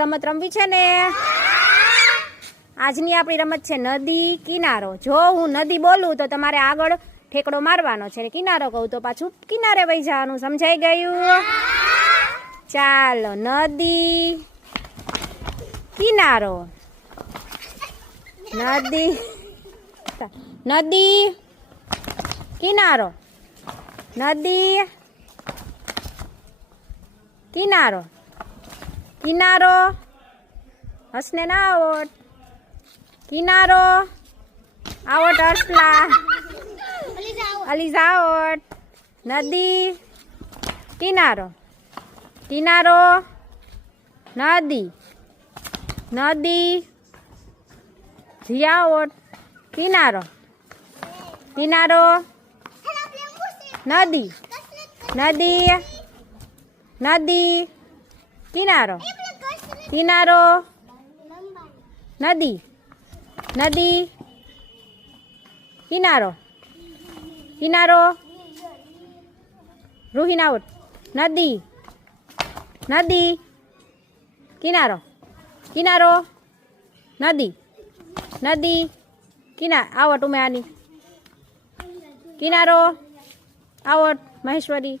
રમત રમવી છે ને? આજની આપણી રમત છે નદી કિનારો. જો હું નદી બોલું તો તમારે આગળ ઠેકડો મારવાનો છે, કિનારો કહું તો પાછું કિનારે વહી જવાનું. સમજાઈ ગયું? ચાલો, નદી કિનારો. નદી નદી કિનારો. નદી કિનારો. કિનારો હસને ના આવટ. કિનારો આવટ હસલા અલી જાવટ. નદી કિનારો. કિનારો નદી. નદી જીયાવટ. કિનારો. કિનારો નદી. નદી નદી કિનારો. કિનારો નદી. નદી કિનારો. કિનારો રૂહીનાવટ. નદી. નદી કિનારો. કિનારો નદી. નદી આવટ ઉમે આની. કિનારો આવટ મહેશ્વરી.